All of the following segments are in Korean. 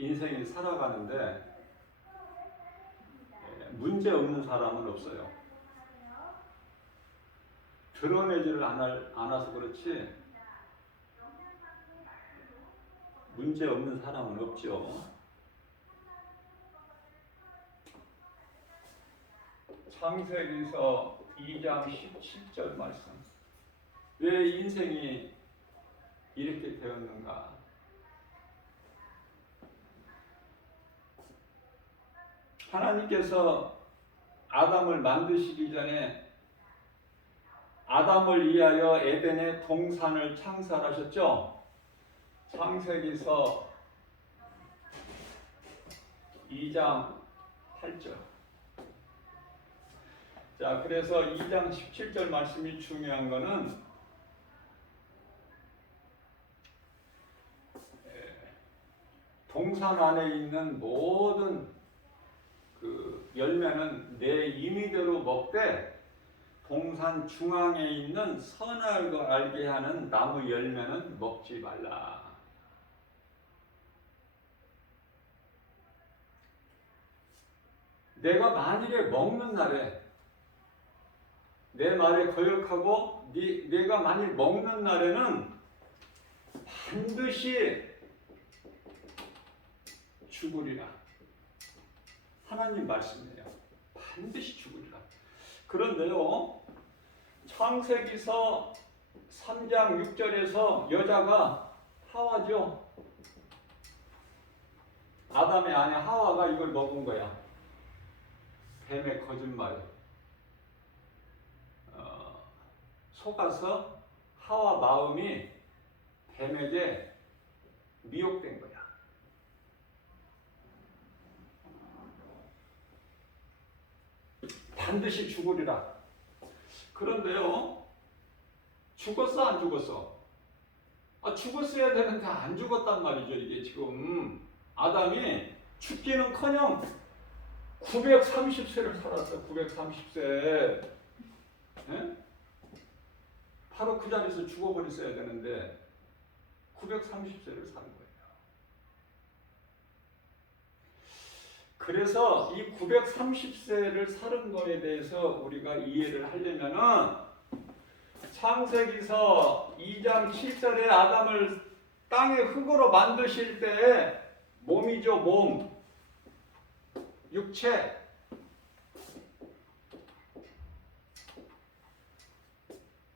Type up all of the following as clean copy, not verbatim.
인생이 살아가는데 문제 없는 사람은 없어요. 드러내지를 않아서 그렇지 문제 없는 사람은 없죠. 창세기서 2장 17절 말씀. 왜 인생이 이렇게 되었는가? 하나님께서 아담을 만드시기 전에 아담을 위하여 에덴의 동산을 창설하셨죠? 창세기서 2장 8절. 자, 그래서 2장 17절 말씀이 중요한 거는 동산 안에 있는 모든 그 열매는 내 임의대로 먹되 동산 중앙에 있는 선악을 알게 하는 나무 열매는 먹지 말라. 내가 만일에 먹는 날에 내 말에 거역하고 내가 만일 먹는 날에는 반드시 죽으리라. 하나님 말씀이에요. 반드시 죽으리라. 그런데요, 창세기서 3장 6절에서 여자가 하와죠. 아담의 아내 하와가 이걸 먹은 거야. 뱀의 거짓말에 속아서 하와 마음이 뱀에게 미혹된 거야. 반드시 죽으리라. 그런데요, 죽었어 안 죽었어? 죽었어야 되는데 안 죽었단 말이죠. 이게 지금 아담이 죽기는커녕 930세를 살았어. 930세. 네? 바로 그 자리에서 죽어버렸어야 되는데 930세를 산 거예요. 그래서 이 930세를 사는 거에 대해서 우리가 이해를 하려면은 창세기서 2장 7절에 아담을 땅의 흙으로 만드실 때 몸이죠, 몸. 육체.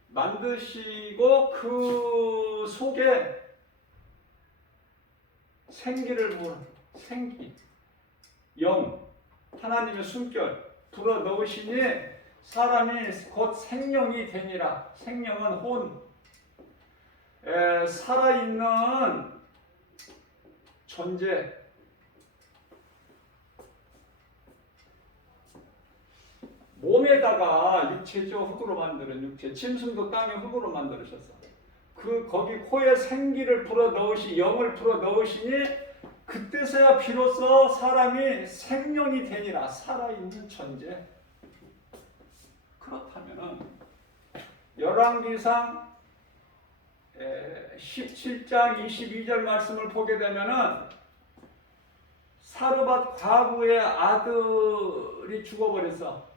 만드시고 그 속에 생기를 부은 생기, 영, 하나님의 숨결 불어 넣으시니 사람이 곧 생명이 되니라. 생명은 혼, 살아있는 존재. 몸에다가 육체죠. 흙으로 만드는 육체. 짐승도 땅에 흙으로 만들으셨어. 거기 코에 생기를 불어 넣으시, 영을 불어 넣으시니 그때서야 비로소 사람이 생명이 되니라. 살아있는 존재. 그렇다면은 열왕기상 17장 22절 말씀을 보게 되면은 사르밧 과부의 아들이 죽어버렸어.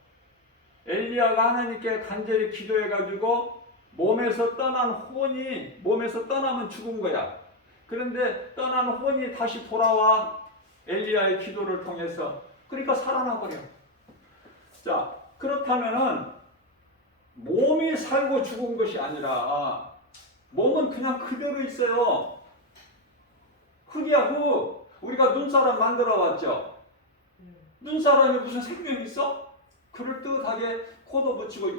엘리야가 하나님께 간절히 기도해가지고 몸에서 떠나면 죽은 거야. 그런데 떠난 혼이 다시 돌아와. 엘리야의 기도를 통해서. 그러니까 살아나버려. 자, 그렇다면은 몸이 살고 죽은 것이 아니라 몸은 그냥 그대로 있어요. 흙이야, 흙. 우리가 눈사람 만들어 왔죠. 눈사람이 무슨 생명이 있어? 그럴듯하게 코도 붙이고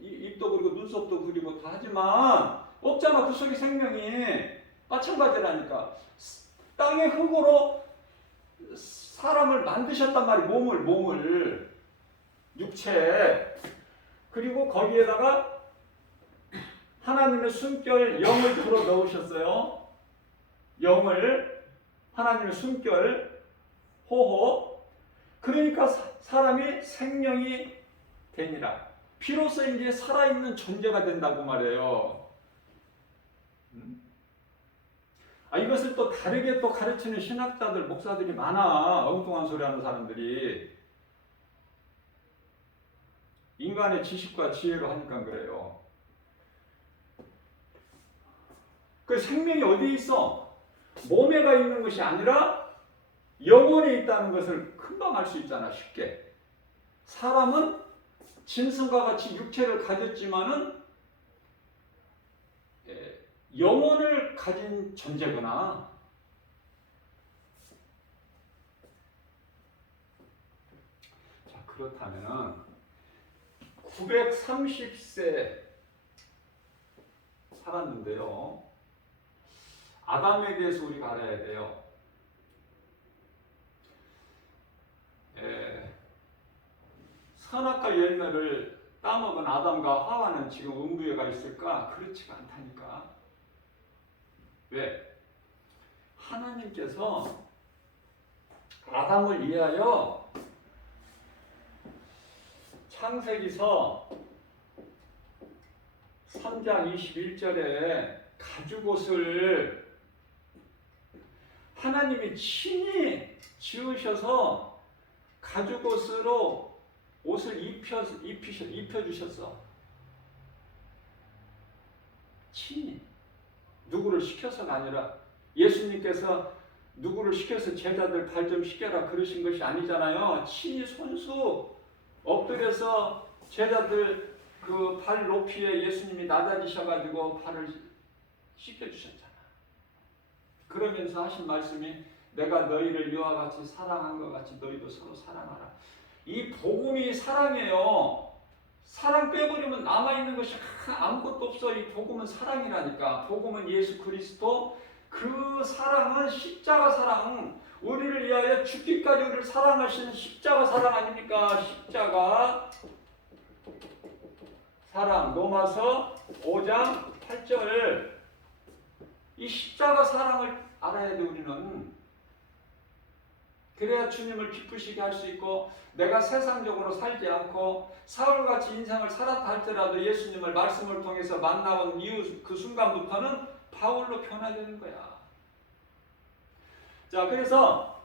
입도 그리고 눈썹도 그리고 다 하지만 없잖아. 그 속에 생명이. 마찬가지라니까. 땅의 흙으로 사람을 만드셨단 말이에요. 몸을 육체. 그리고 거기에다가 하나님의 숨결 영을 불어 넣으셨어요. 영을, 하나님의 숨결, 호호. 그러니까 사람이 생명이 되니라. 비로소 이제 살아있는 존재가 된다고 말해요. 이것을 또 다르게 또 가르치는 신학자들, 목사들이 많아. 엉뚱한 소리 하는 사람들이. 인간의 지식과 지혜로 하니까 그래요. 그 생명이 어디에 있어? 몸에가 있는 것이 아니라 영혼에 있다는 것을 금방 알 수 있잖아, 쉽게. 사람은 짐승과 같이 육체를 가졌지만은 영혼을 가진 존재구나. 자, 그렇다면은 930세 살았는데요. 아담에 대해서 우리가 알아야 돼요. 선악과 열매를 따먹은 아담과 하와는 지금 음부에 가 있을까? 그렇지가 않다니까. 왜? 하나님께서 아담을 위하여 창세기서 3장 21절에 가죽옷을 하나님이 친히 지으셔서 가죽옷으로 옷을 입혀주셨어. 친히. 누구를 시켜서가 아니라 예수님께서 누구를 시켜서 제자들 발 좀 씻겨라 그러신 것이 아니잖아요. 친히 손수 엎드려서 제자들 그 발 높이에 예수님이 낮아지셔가지고 발을 씻겨주셨잖아. 그러면서 하신 말씀이 내가 너희를 이와 같이 사랑한 것 같이 너희도 서로 사랑하라. 이 복음이 사랑이에요. 사랑 빼버리면 남아있는 것이 아무것도 없어. 이 복음은 사랑이라니까. 복음은 예수 그리스도, 그 사랑은 십자가 사랑, 우리를 위하여 죽기까지 우리를 사랑하시는 십자가 사랑 아닙니까? 십자가 사랑. 로마서 5장 8절. 이 십자가 사랑을 알아야 돼, 우리는. 그래야 주님을 기쁘시게 할 수 있고, 내가 세상적으로 살지 않고 사울같이 인생을 살았다 할지라도 예수님을 말씀을 통해서 만나온 이후 그 순간부터는 바울로 변화되는 거야. 자, 그래서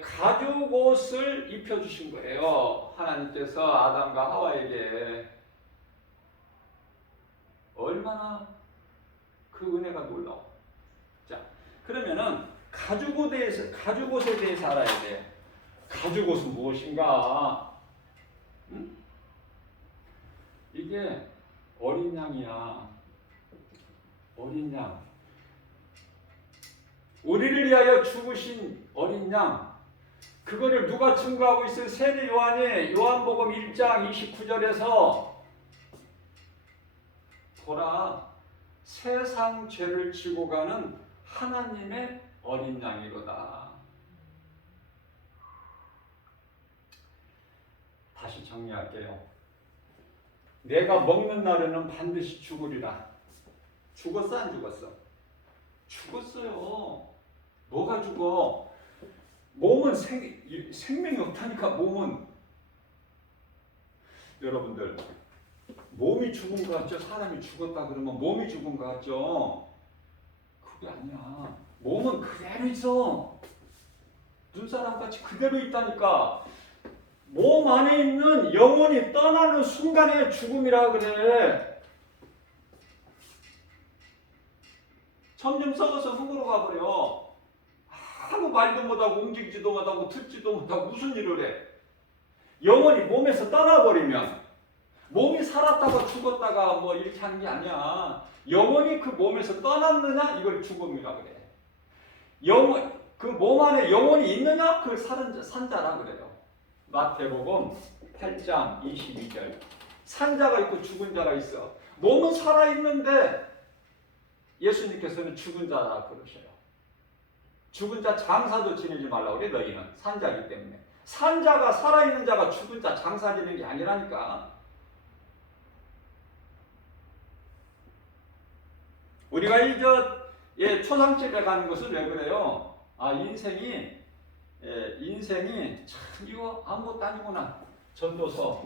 가죽 옷을 입혀주신 거예요. 하나님께서 아담과 하와에게. 얼마나 그 은혜가 놀라워. 자, 그러면은 가죽옷에 대해서 알아야 돼. 가죽옷은 무엇인가? 응? 이게 어린 양이야. 어린 양. 우리를 위하여 죽으신 어린 양. 그거를 누가 증거하고 있어요? 세례 요한이 요한복음 1장 29절에서 보라, 세상 죄를 지고 가는 하나님의 어린 양이로다. 다시 정리할게요. 내가 먹는 날에는 반드시 죽으리라. 죽었어, 안 죽었어? 죽었어요. 뭐가 죽어? 몸은 생명이 없다니까. 몸은. 여러분들, 몸이 죽은 것 같죠? 사람이 죽었다 그러면 몸이 죽은 것 같죠? 그게 아니야. 몸은 그대로 있어. 눈사람같이 그대로 있다니까. 몸 안에 있는 영혼이 떠나는 순간에 죽음이라 그래. 점점 썩어서 흙으로 가버려. 아무 말도 못하고 움직이지도 못하고 듣지도 못하고 무슨 일을 해. 영혼이 몸에서 떠나버리면, 몸이 살았다가 죽었다가 뭐 이렇게 하는 게 아니야. 영혼이 그 몸에서 떠났느냐, 이걸 죽음이라 그래. 그 몸 안에 영혼이 있느냐, 그걸 산자라 그래요. 마태복음 8장 22절. 산자가 있고 죽은 자가 있어. 몸은 살아있는데 예수님께서는 죽은 자라 그러셔요. 죽은 자 장사도 지내지 말라고 그래. 너희는 산자이기 때문에. 산자가, 살아있는 자가 죽은 자 장사 지내는 게 아니라니까. 우리가 초상집에 가는 것은 왜 그래요? 인생이 참 이거 아무것도 아니구나. 전도서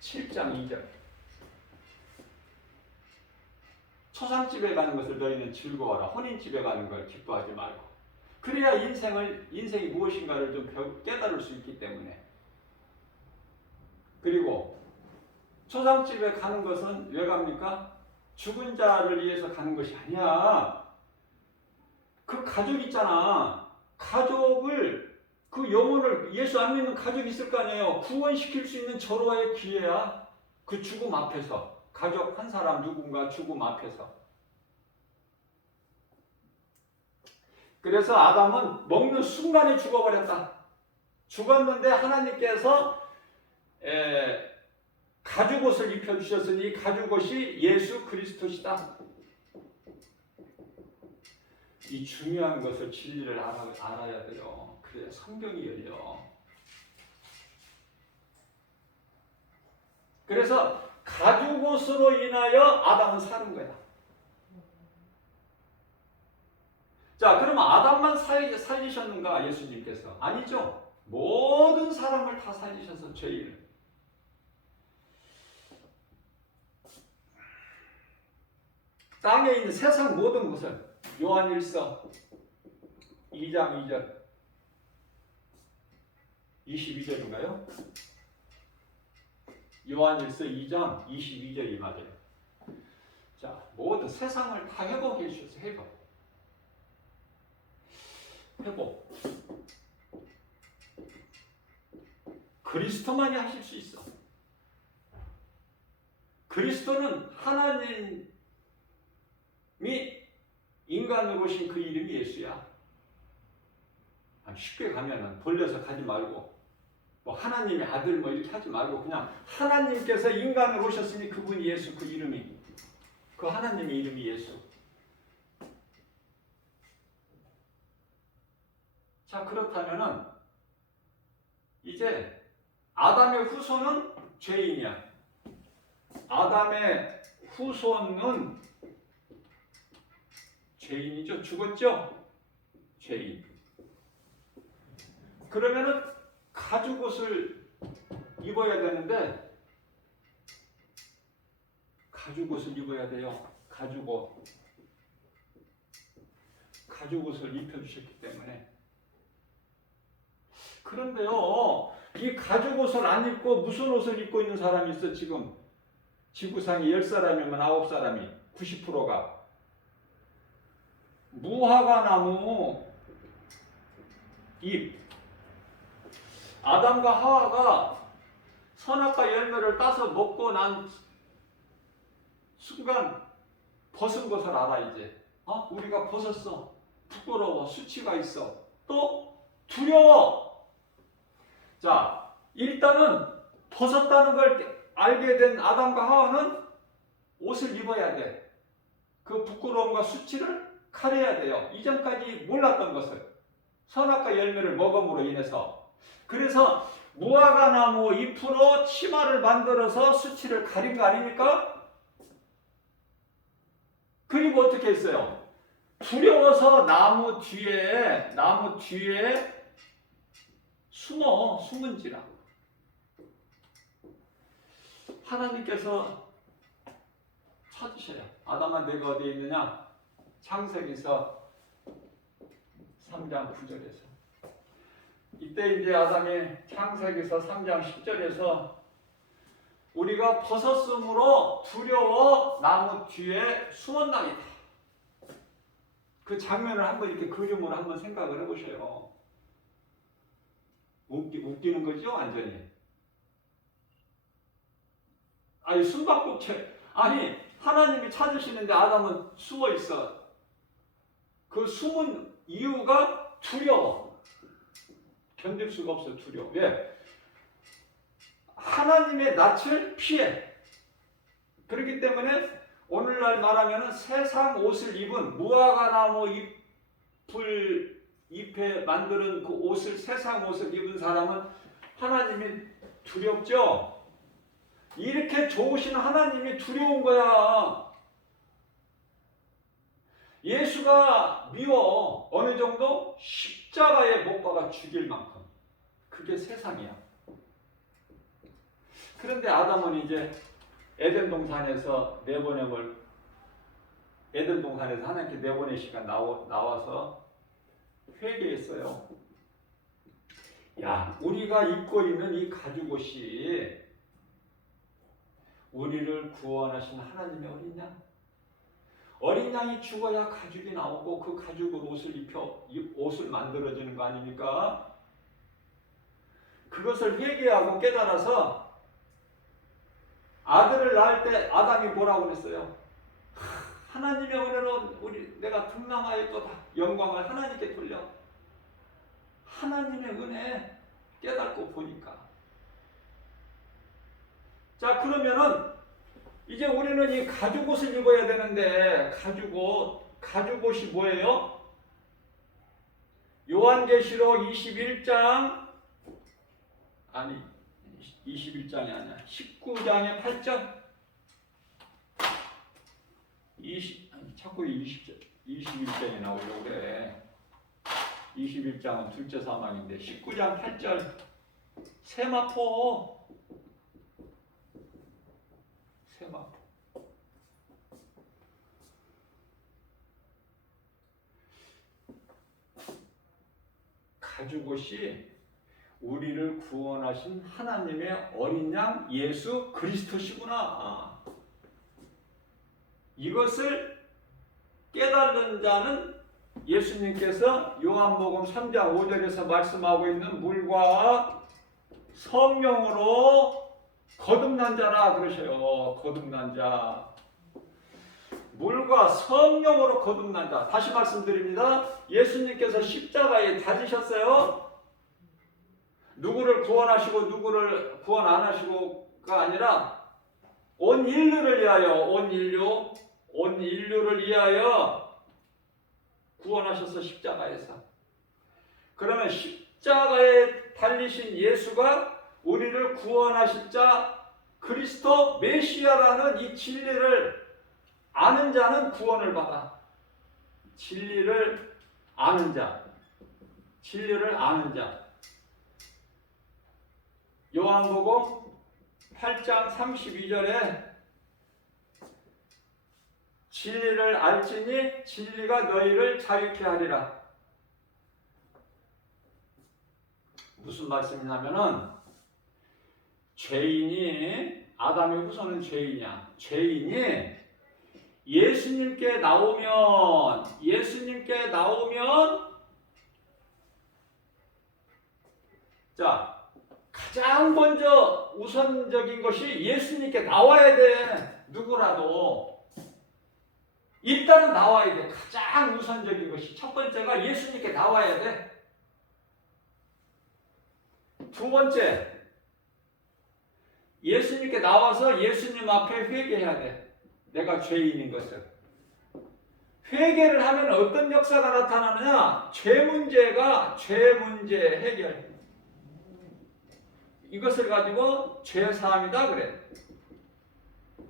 7장 2절. 초상집에 가는 것을 너희는 즐거워하라. 혼인집에 가는 걸 기뻐하지 말고. 그래야 인생이 무엇인가를 좀 깨달을 수 있기 때문에. 그리고 초상집에 가는 것은 왜 갑니까? 죽은 자를 위해서 가는 것이 아니야. 그 가족 있잖아. 가족을, 그 영혼을, 예수 안 믿는 가족이 있을 거 아니에요. 구원시킬 수 있는 절호의 기회야. 그 죽음 앞에서. 가족 한 사람 누군가 죽음 앞에서. 그래서 아담은 먹는 순간에 죽어버렸다. 죽었는데 하나님께서 가죽옷을 입혀주셨으니 가죽옷이 예수 그리스도시다. 이 중요한 것을 진리를 알아야 돼요. 그래야 성경이 열려. 그래서 가죽옷으로 인하여 아담은 사는 거야. 자, 그러면 아담만 살리셨는가? 예수님께서? 아니죠. 모든 사람을 다 살리셔서 죄인을. 땅에 있는 세상 모든 것을 요한일서 2장 2절 22절인가요? 요한일서 2장 22절이 맞아요. 자, 모든 세상을 다 회복해 주셔서 회복. 그리스도만이 하실 수 있어. 그리스도는 하나님이 인간으로 오신 그 이름이 예수야. 쉽게 가면은 돌려서 가지 말고 뭐 하나님의 아들 뭐 이렇게 하지 말고 그냥 하나님께서 인간으로 오셨으니 그분이 예수, 그 이름이, 그 하나님의 이름이 예수. 자, 그렇다면은 이제 아담의 후손은 죄인이야. 아담의 후손은 죄인이죠. 죽었죠? 죄인. 그러면은 가죽옷을 입어야 되는데 가죽옷을 입어야 돼요. 가죽옷을 입혀주셨기 때문에. 그런데요, 이 가죽옷을 안 입고 무슨 옷을 입고 있는 사람이 있어. 지금 지구상에 10사람이면 9사람이 90%가 무화과나무 잎. 아담과 하와가 선악과 열매를 따서 먹고 난 순간 벗은 것을 알아. 이제 우리가 벗었어. 부끄러워. 수치가 있어. 또 두려워. 자, 일단은 벗었다는 걸 알게 된 아담과 하와는 옷을 입어야 돼. 그 부끄러움과 수치를 가려야 돼요. 이전까지 몰랐던 것을. 선악과 열매를 먹음으로 인해서. 그래서 무화과나무 잎으로 치마를 만들어서 수치를 가린 거 아닙니까? 그리고 어떻게 했어요? 두려워서 나무 뒤에 숨은지라. 하나님께서 찾으셔요. 아담아, 내가 어디에 있느냐? 창세기서 3장 9절에서. 이때 이제 아담이 창세기서 3장 10절에서 우리가 벗었으므로 두려워 나무 뒤에 숨었나이다. 그 장면을 한번 이렇게 그림으로 한번 생각을 해보셔요. 웃기는 거죠, 완전히. 아니, 숨바꼭질. 아니, 하나님이 찾으시는데 아담은 숨어 있어. 그 숨은 이유가 두려워. 견딜 수가 없어. 두려워. 왜? 하나님의 낯을 피해. 그렇기 때문에 오늘날 말하면 세상 옷을 입은 무화과나무 잎에 만드는 그 옷을, 세상 옷을 입은 사람은 하나님이 두렵죠? 이렇게 좋으신 하나님이 두려운 거야. 예수가 미워. 어느 정도? 십자가에 못 박아 죽일 만큼. 그게 세상이야. 그런데 아담은 이제 에덴 동산에서 내보냄을 에덴 동산에서 하나님께 4번의 시간 나와서 회개했어요. 야, 우리가 입고 있는 이 가죽옷이 우리를 구원하신 하나님의 어린 양. 어린 양이 죽어야 가죽이 나오고 그 가죽을 옷을 만들어지는 거 아닙니까? 그것을 회개하고 깨달아서 아들을 낳을 때 아담이 뭐라고 그랬어요? 하나님의 은혜로 내가 등남하였도다. 영광을 하나님께 돌려. 하나님의 은혜 깨닫고 보니까. 자, 그러면은 이제 우리는 이 가죽옷을 입어야 되는데 가죽옷이 뭐예요? 요한계시록 21장 21장이 아니야. 19장의 8절. 자꾸 21장이 나오려고 그래. 21장은 둘째 사망인데 19장 8절. 세마포. 가죽옷이 우리를 구원하신 하나님의 어린 양 예수 그리스도시구나. 이것을 깨달은 자는 예수님께서 요한복음 3장 5절에서 말씀하고 있는 물과 성령으로 거듭난 자라 그러셔요. 거듭난 자. 물과 성령으로 거듭난 자. 다시 말씀드립니다. 예수님께서 십자가에 달리셨어요. 누구를 구원하시고 누구를 구원 안 하시고가 아니라 온 인류를 위하여 온 인류를 위하여 구원하셔서 십자가에서. 그러면 십자가에 달리신 예수가 우리를 구원하실 자 그리스도 메시아라는 이 진리를 아는 자는 구원을 받아. 진리를 아는 자. 요한복음 8장 32절에 진리를 알지니 진리가 너희를 자유케 하리라. 무슨 말씀이냐면은 아담의 후손은 죄인이야. 죄인이 예수님께 나오면 자, 가장 먼저 우선적인 것이 예수님께 나와야 돼. 누구라도 일단은 나와야 돼. 가장 우선적인 것이 첫 번째가 예수님께 나와야 돼. 두 번째, 예수님께 나와서 예수님 앞에 회개해야 돼. 내가 죄인인 것을. 회개를 하면 어떤 역사가 나타나느냐? 죄 문제 해결. 이것을 가지고 죄사함이다 그래.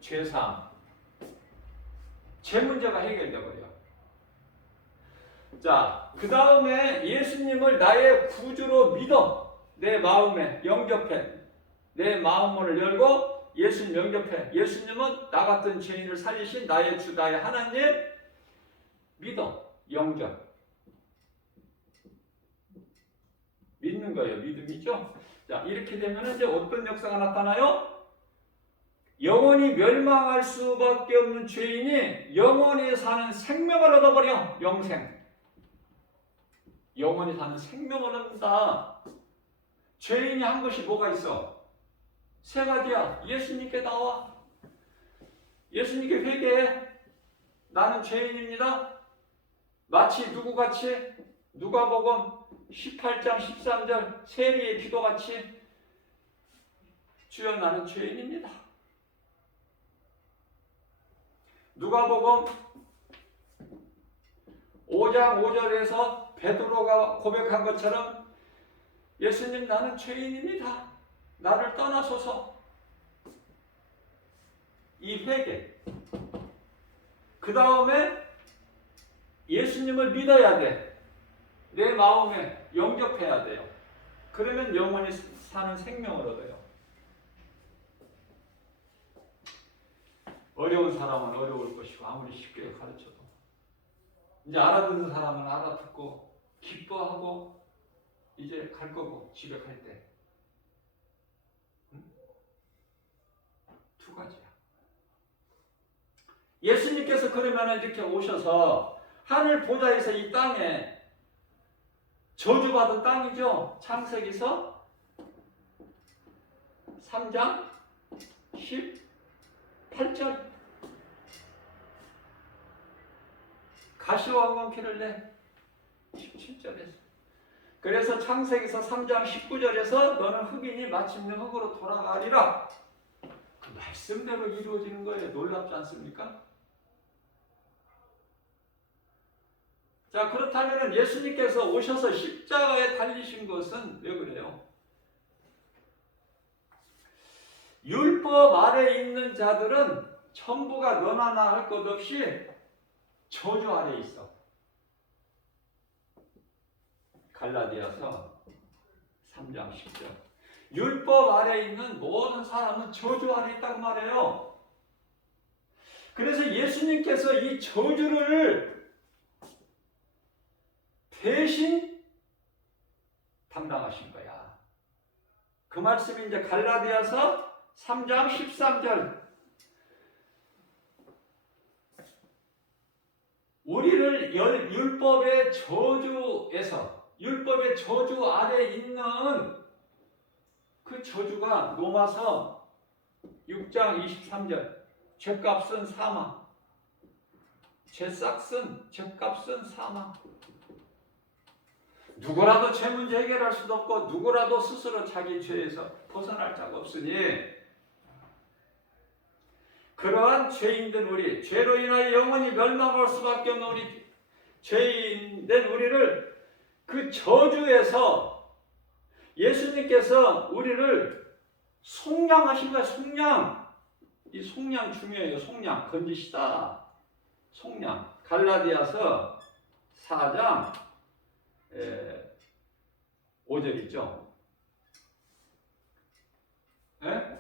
죄사함. 죄 문제가 해결돼 버려. 자, 그 다음에 예수님을 나의 구주로 믿어. 내 마음에 영접해. 내 마음문을 열고 예수님 영접해. 예수님은 나 같은 죄인을 살리신 나의 주, 나의 하나님 믿어. 영접. 믿는 거예요. 믿음이죠. 자, 이렇게 되면 이제 어떤 역사가 나타나요? 영원히 멸망할 수밖에 없는 죄인이 영원히 사는 생명을 얻어버려. 영생. 영원히 사는 생명을 얻는다. 죄인이 한 것이 뭐가 있어? 세 가지야. 예수님께 나와. 예수님께 회개해. 나는 죄인입니다. 마치 누구같이? 누가복음 18장 13절 세리의 기도같이 주여 나는 죄인입니다. 누가복음 5장 5절에서 베드로가 고백한 것처럼 예수님 나는 죄인입니다. 나를 떠나소서. 이 회개. 그 다음에 예수님을 믿어야 돼. 내 마음에 영접해야 돼요. 그러면 영원히 사는 생명을 얻어요. 어려운 사람은 어려울 것이고 아무리 쉽게 가르쳐도 이제 알아듣는 사람은 알아듣고 기뻐하고 이제 갈 거고 집에 갈 때. 두 가지야. 예수님께서 그러면 이렇게 오셔서 하늘 보좌에서 이 땅에 저주받은 땅이죠. 창세기서 3장 18절 가시와 황금키를 내 17절에서 그래서 창세기서 3장 19절에서 너는 흑이니 마침내 흑으로 돌아가리라. 그 말씀대로 이루어지는 거예요. 놀랍지 않습니까? 자, 그렇다면 예수님께서 오셔서 십자가에 달리신 것은 왜 그래요? 율법 아래 있는 자들은 천부가 너나 나 할 것 없이 저주 아래 있어. 갈라디아서 3장 10절. 율법 아래 있는 모든 사람은 저주 아래 있다고 말해요. 그래서 예수님께서 이 저주를 대신 담당하신 거야. 그 말씀이 이제 갈라디아서 3장 13절. 우리를 율법의 저주에서, 율법의 저주 아래 있는 그 저주가 로마서 6장 23절. 죄값은 사망. 죄값은 사망. 누구라도 죄 문제 해결할 수도 없고 누구라도 스스로 자기 죄에서 벗어날 자가 없으니 그러한 죄인된 우리, 죄로 인하여 영원히 멸망할 수밖에 없는 우리 죄인된 우리를 그 저주에서 예수님께서 우리를 속량하신 거야. 속량. 이 속량 중요해요. 속량. 건지시다. 속량. 갈라디아서 4장 5절이죠. 예?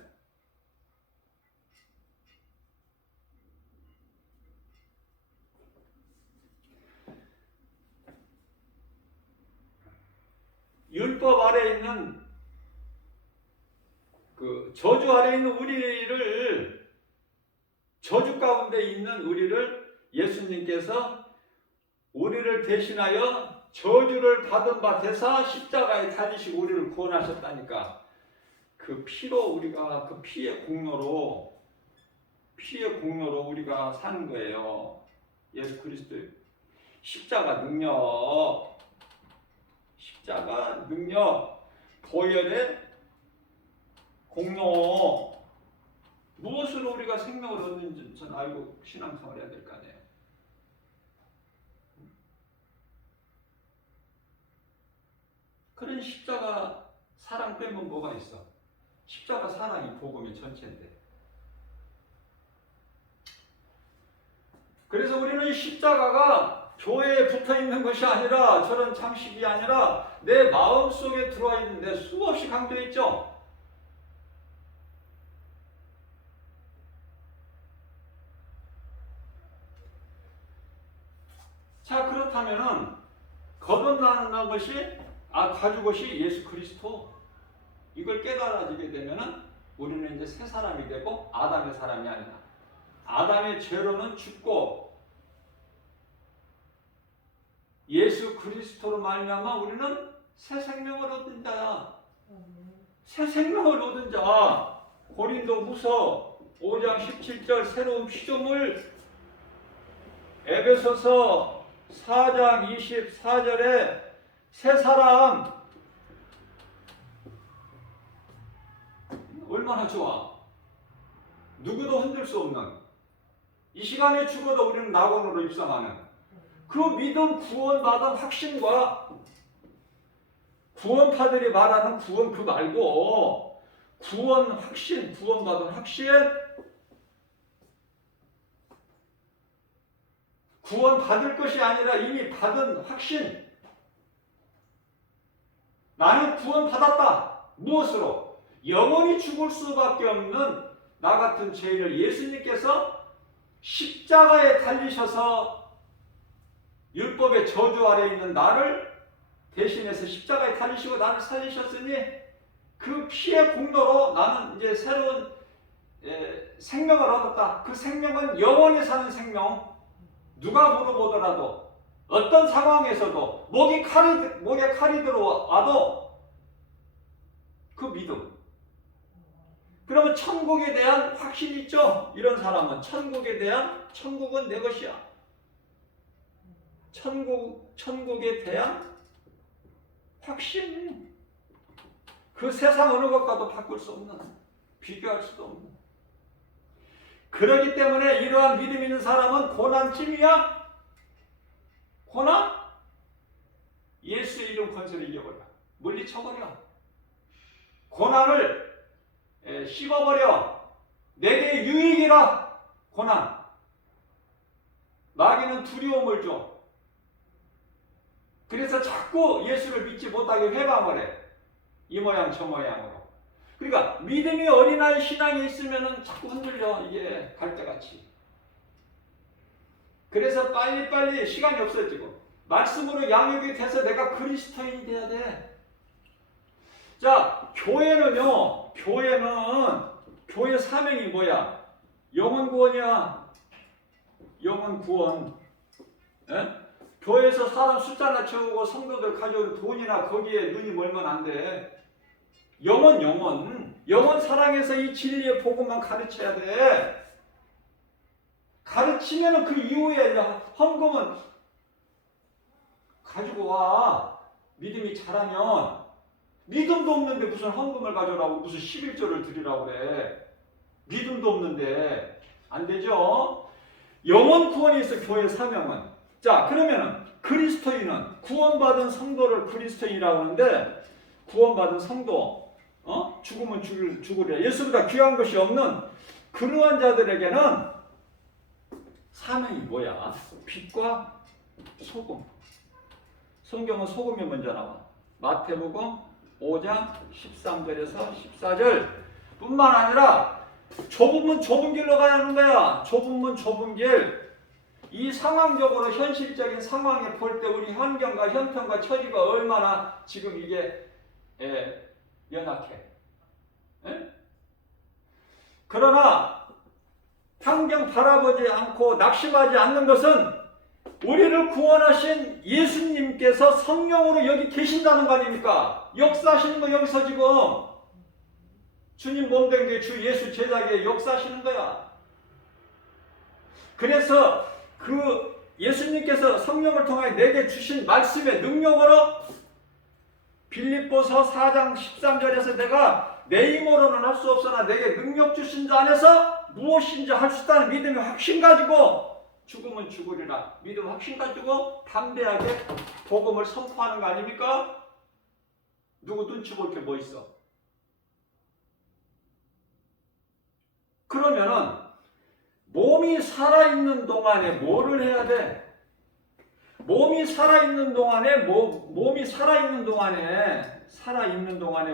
율법 아래 있는 그 저주 아래 있는 우리를, 저주 가운데 있는 우리를 예수님께서 우리를 대신하여 저주를 받은 바 되사 십자가에 달리시고 우리를 구원하셨다니까. 그 피로 우리가, 그 피의 공로로 우리가 사는 거예요. 예수 그리스도의 십자가 능력, 보혈의 공로, 무엇으로 우리가 생명을 얻는지 전 알고 신앙생활 해야 될 거 아니에요. 그런 십자가 사랑 빼면 뭐가 있어? 십자가 사랑이 복음의 전체인데. 그래서 우리는 십자가가 교회에 붙어 있는 것이 아니라, 저런 장식이 아니라 내 마음 속에 들어와 있는데 수없이 강조해 있죠. 자, 그렇다면은 거듭나는 것이, 가죽 것이 예수 그리스도. 이걸 깨달아지게 되면은 우리는 이제 새 사람이 되고 아담의 사람이 아니라, 아담의 죄로는 죽고 예수 그리스도로 말미암아 우리는 새 생명을 얻은 자야. 새 생명을 얻은 자. 고린도후서 5장 17절 새로운 피조물. 에베소서 4장 24절에 새 사람. 얼마나 좋아. 누구도 흔들 수 없는, 이 시간에 죽어도 우리는 낙원으로 입성하는 그 믿음, 구원받은 확신과, 구원파들이 말하는 구원 그 말고 구원 확신, 구원받은 확신, 구원받을 것이 아니라 이미 받은 확신. 나는 구원받았다. 무엇으로? 영원히 죽을 수밖에 없는 나 같은 죄인을 예수님께서 십자가에 달리셔서 율법의 저주 아래 있는 나를 대신해서 십자가에 달리시고 나를 살리셨으니 그 피의 공로로 나는 이제 새로운 생명을 얻었다. 그 생명은 영원히 사는 생명. 누가 물어보더라도 어떤 상황에서도 목에 칼이 들어와도 그 믿음. 그러면 천국에 대한 확신이 있죠. 이런 사람은 천국은 내 것이야. 천국에 대한 확신. 그 세상 어느 것과도 바꿀 수 없는, 비교할 수도 없는. 그렇기 때문에 이러한 믿음 있는 사람은 고난쯤이야. 고난? 예수의 이름 권세를 이겨버려. 물리쳐버려. 고난을 씹어버려. 내게 유익이라. 고난. 마귀는 두려움을 줘. 그래서 자꾸 예수를 믿지 못하게 회방을 해. 이 모양 저 모양으로. 그러니까 믿음이 어린아이 신앙이 있으면 자꾸 흔들려. 이게 갈대같이. 그래서 빨리빨리 시간이 없어지고 말씀으로 양육이 돼서 내가 그리스도인이 돼야 돼. 자, 교회는요. 교회 사명이 뭐야? 영혼 구원이야. 영혼 구원. 에? 교회에서 사람 숫자나 채우고 성도들 가져온 돈이나 거기에 눈이 멀면 안 돼. 영혼 사랑해서 이 진리의 복음만 가르쳐야 돼. 가르치면은 그 이후에 헌금은 가지고 와. 믿음이 자라면. 믿음도 없는데 무슨 헌금을 가져오라고 무슨 11조를 드리라고 그래. 믿음도 없는데 안 되죠. 영혼 구원이 있어. 교회 사명은. 자, 그러면은 그리스도인은 구원받은 성도를 그리스도인이라고 하는데 구원받은 성도 죽으면 죽으랴. 예수보다 귀한 것이 없는 그러한 자들에게는 사명이 뭐야? 빛과 소금. 성경은 소금이 먼저 나와. 마태복음 5장 13절에서 14절 뿐만 아니라 좁은 문 좁은 길로 가야 하는 거야. 좁은 문 좁은 길. 이 상황적으로 현실적인 상황에 볼 때 우리 환경과 형편과 처지가 얼마나 지금 이게 연약해. 에? 그러나 환경 바라보지 않고 낙심하지 않는 것은 우리를 구원하신 예수님께서 성령으로 여기 계신다는 거 아닙니까? 역사하시는 거 여기서 지금 주님 몸된 게 주 예수 제자에게 역사하시는 거야. 그래서 그 예수님께서 성령을 통하여 내게 주신 말씀의 능력으로 빌립보서 4장 13절에서 내가 내 힘으로는 할 수 없으나 내게 능력 주신 자 안에서 무엇인지 할 수 있다는 믿음의 확신 가지고 죽으면 죽으리라. 믿음 확신 가지고 담대하게 복음을 선포하는 거 아닙니까? 누구 눈치 볼 게 뭐 있어? 그러면은 몸이 살아있는 동안에 뭐를 해야 돼? 몸이 살아있는 동안에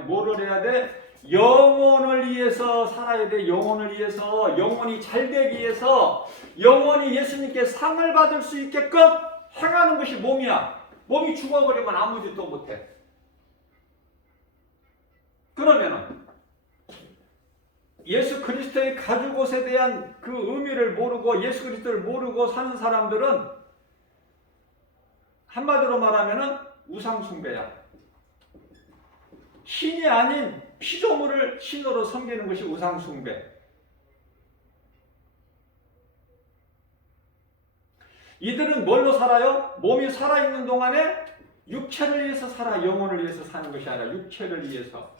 뭐를 해야 돼? 영혼을 위해서 살아야 돼. 영혼을 위해서. 영혼이 잘 되기 위해서. 영혼이 예수님께 상을 받을 수 있게끔 행하는 것이 몸이야. 몸이 죽어버리면 아무 짓도 못해. 그러면은 예수 그리스도의 가죽옷에 대한 그 의미를 모르고 예수 그리스도를 모르고 사는 사람들은 한마디로 말하면은 우상숭배야. 신이 아닌 피조물을 신으로 섬기는 것이 우상숭배. 이들은 뭘로 살아요? 몸이 살아있는 동안에 육체를 위해서 살아. 영혼을 위해서 사는 것이 아니라 육체를 위해서.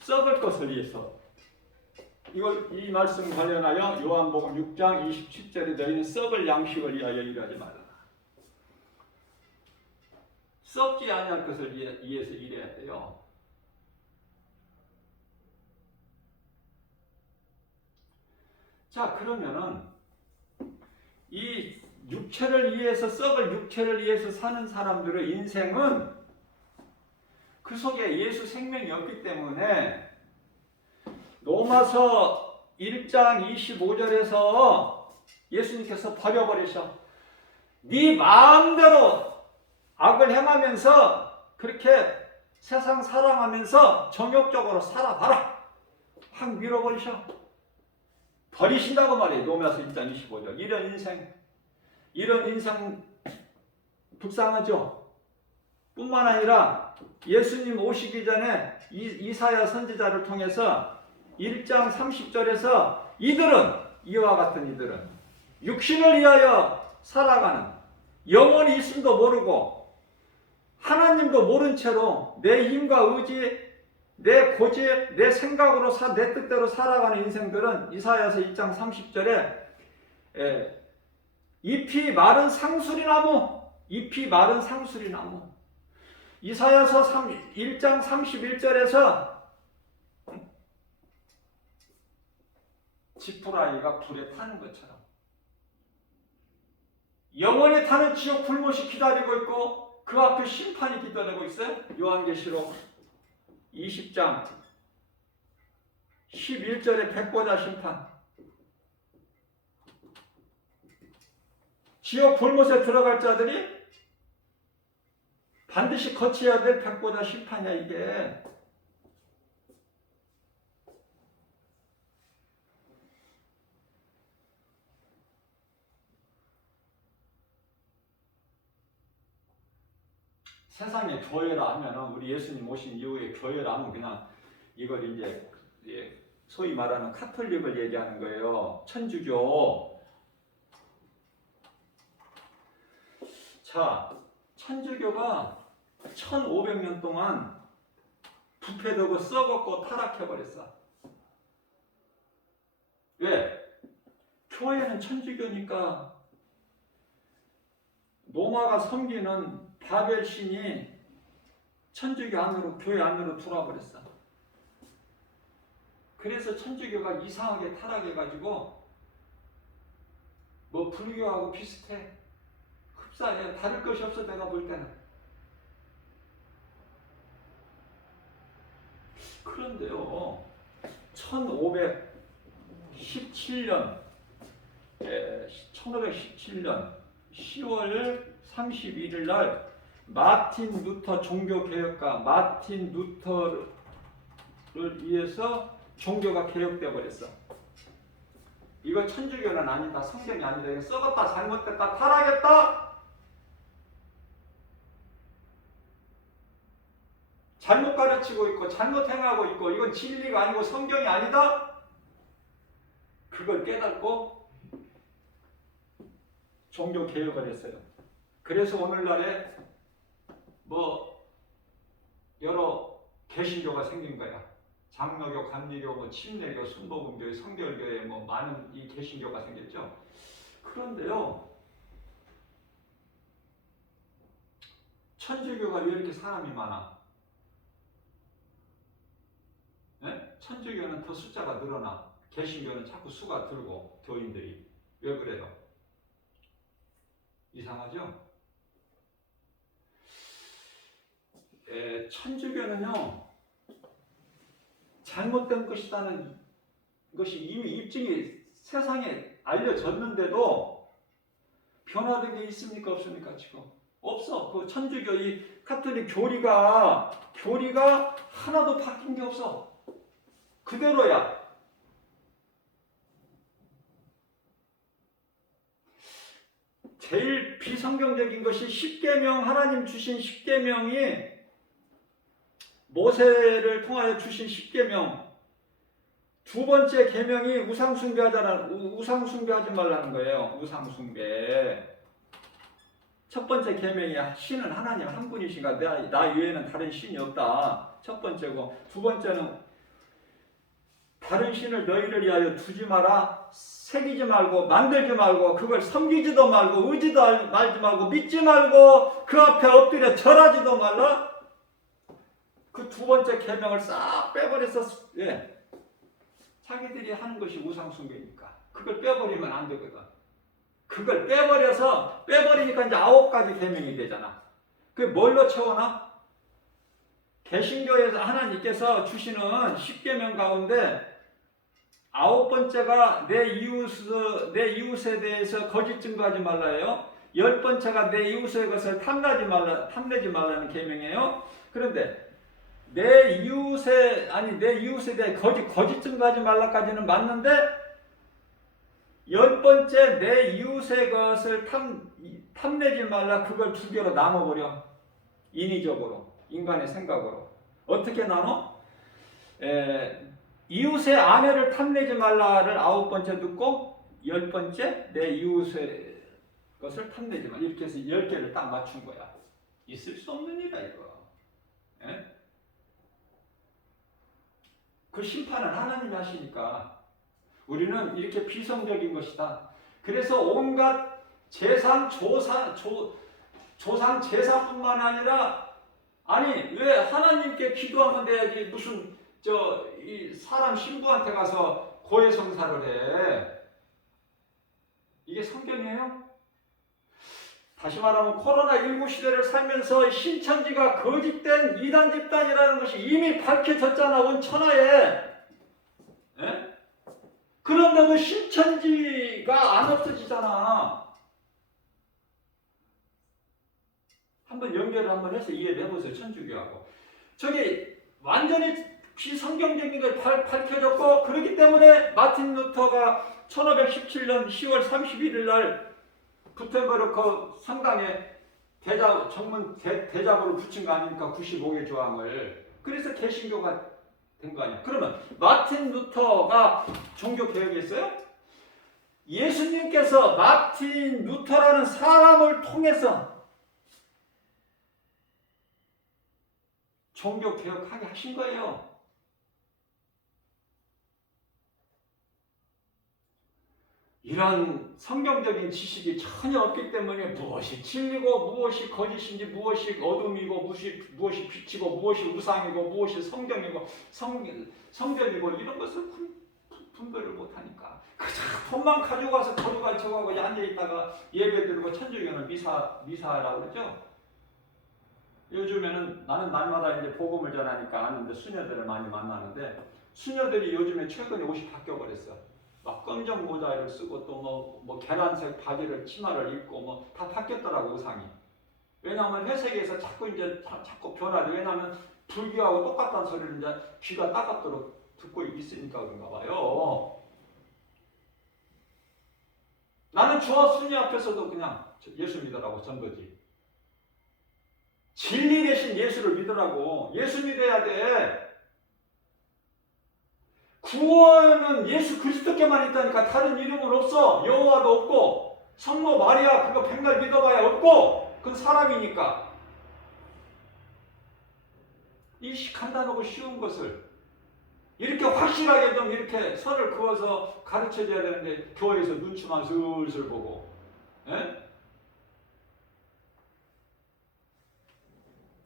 썩을 것을 위해서. 이 말씀 관련하여 요한복음 6장 27절에 너희는 썩을 양식을 위하여 일하지 말라. 썩지 아니할 것을 위해서 일해야 돼요. 자, 그러면은 이 육체를 위해서 썩을 육체를 위해서 사는 사람들의 인생은 그 속에 예수 생명이 없기 때문에 로마서 1장 25절에서 예수님께서 버려버리셔. 네 마음대로 악을 행하면서 그렇게 세상 사랑하면서 정욕적으로 살아봐라. 확 밀어버리셔. 버리신다고 말이에요. 로마서 1장 25절. 이런 인생 불쌍하죠. 뿐만 아니라 예수님 오시기 전에 이사야 선지자를 통해서 1장 30절에서 이와 같은 이들은 육신을 위하여 살아가는, 영원히 있음도 모르고 하나님도 모른 채로 내 힘과 의지, 내 고집, 내 생각으로 내 뜻대로 살아가는 인생들은 이사야서 1장 30절에 잎이 마른 상수리나무, 이사야서 1장 31절에서 지푸라기가 불에 타는 것처럼 영원히 타는 지옥 불못이 기다리고 있고 그 앞에 심판이 기다리고 있어요. 요한계시록 20장 11절에 백보자 심판. 지옥 불못에 들어갈 자들이 반드시 거쳐야 될 백보자 심판이야 이게. 세상에 교회라 하면은 우리 예수님 오신 이후에 교회라 하면 그냥 이걸 이제 소위 말하는 카톨릭을 얘기하는 거예요. 천주교. 자, 천주교가 1500년 동안 부패되고 썩었고 타락해버렸어. 왜? 교회는 천주교니까 로마가 섬기는 바벨 신이 천주교 안으로, 교회 안으로 들어와버렸어. 그래서 천주교가 이상하게 타락해가지고 뭐 불교하고 비슷해. 흡사해. 다를 것이 없어 내가 볼 때는. 그런데요, 1517년 10월 31일 날 마틴 루터 종교개혁가 마틴 루터를 위해서 종교가 개혁되어 버렸어. 이거 천주교는 아니다. 성경이 아니다. 이거 썩었다. 잘못됐다. 타락했다. 잘못 가르치고 있고 잘못 행하고 있고 이건 진리가 아니고 성경이 아니다. 그걸 깨닫고 종교 개혁을 했어요. 그래서 오늘날에 뭐 여러 개신교가 생긴 거야. 장로교, 감리교, 뭐 침례교, 순복음교, 성결교에 뭐 많은 이 개신교가 생겼죠. 그런데요, 천주교가 왜 이렇게 사람이 많아? 네? 천주교는 더 숫자가 늘어나. 개신교는 자꾸 수가 들고 교인들이. 왜 그래요? 이상하죠? 천주교는요, 잘못된 것이라는 것이 이미 입증이 세상에 알려졌는데도 변화된 게 있습니까? 없습니까? 지금 없어. 그 천주교 이 카톨릭 교리가 하나도 바뀐 게 없어. 그대로야. 제일 비성경적인 것이 십계명, 하나님 주신 십계명이 모세를 통하여 주신 십계명. 두 번째 계명이 우상 숭배하지 말라는 거예요. 우상 숭배. 첫 번째 계명이 신은 하나님 한 분이신가, 나 외에는 다른 신이 없다. 첫 번째고, 두 번째는 다른 신을 너희를 위하여 두지 마라. 새기지 말고 만들지 말고 그걸 섬기지도 말고 의지도 말지 말고 믿지 말고 그 앞에 엎드려 절하지도 말라. 그 두 번째 계명을 싹 빼버렸어. 예. 자기들이 하는 것이 우상 숭배니까 그걸 빼버리면 안 되거든. 그걸 빼버리니까 이제 9가지 계명이 되잖아. 그게 뭘로 채워놔? 개신교에서 하나님께서 주시는 십계명 가운데 아홉 번째가 내 이웃에 대해서 거짓 증거하지 말라예요. 열 번째가 내 이웃의 것을 탐내지 말라는 계명이에요. 그런데 내 이웃에 대해 거짓 증거하지 말라까지는 맞는데 열 번째 내 이웃의 것을 탐내지 말라, 그걸 두 개로 나눠버려. 인위적으로, 인간의 생각으로. 어떻게 나눠? 이웃의 아내를 탐내지 말라를 아홉 번째 듣고 열 번째 내 이웃의 것을 탐내지 말라, 이렇게 해서 10개를 딱 맞춘 거야. 있을 수 없는 일이다 이거. 예? 그 심판은 하나님이 하시니까 우리는 이렇게 비성적인 것이다. 그래서 온갖 재산, 조상 제사뿐만 아니라, 아니 왜 하나님께 기도하면 돼야지 무슨 이 사람 신부한테 가서 고해성사를 해. 이게 성경이에요? 다시 말하면 코로나19 시대를 살면서 신천지가 거짓된 이단 집단이라는 것이 이미 밝혀졌잖아, 온 천하에. 예? 그런데도 신천지가 안 없어지잖아. 한번 연결을 한번 해서 이해를 해보세요. 천주교하고. 저기 완전히 비성경적인 걸 밝혀졌고, 그렇기 때문에 마틴 루터가 1517년 10월 31일 날 구텐베르크 성당에 대잡으로 붙인 거 아닙니까? 95개 조항을. 그래서 개신교가 된 거 아니야. 그러면 마틴 루터가 종교 개혁했어요? 예수님께서 마틴 루터라는 사람을 통해서 종교 개혁하게 하신 거예요. 이런 성경적인 지식이 전혀 없기 때문에 무엇이 진리고 무엇이 거짓인지, 무엇이 어둠이고 무엇이 빛이고 무엇이 우상이고 무엇이 성경이고 성전이고 이런 것을 분별을 못하니까 그저 돈만 가지고 가서 거두가 쳐가고 앉아있다가 예배드리고 천주교는 미사라고 그러죠. 요즘에는 나는 날마다 이제 복음을 전하니까 아는데 수녀들을 많이 만나는데, 수녀들이 요즘에 최근에 옷이 바뀌어버렸어. 막 검정 모자를 쓰고 또 뭐 계란색 바지를 치마를 입고 뭐 다 바뀌었더라고, 의상이. 왜냐하면 회색에서 자꾸 변하죠. 왜냐하면 불교하고 똑같다는 소리를 이제 귀가 따갑도록 듣고 있으니까 그런가 봐요. 나는 주와 수녀 앞에서도 그냥 예수 믿으라고 전 거지. 진리 대신 예수를 믿으라고. 예수 믿어야 돼. 구원은 예수 그리스도께만 있다니까. 다른 이름은 없어. 여호와도 없고, 성모 마리아 그거 백날 믿어봐야 없고, 그건 사람이니까. 이 간단하고 쉬운 것을 이렇게 확실하게 좀 이렇게 선을 그어서 가르쳐줘야 되는데 교회에서 눈치만 슬슬 보고. 에?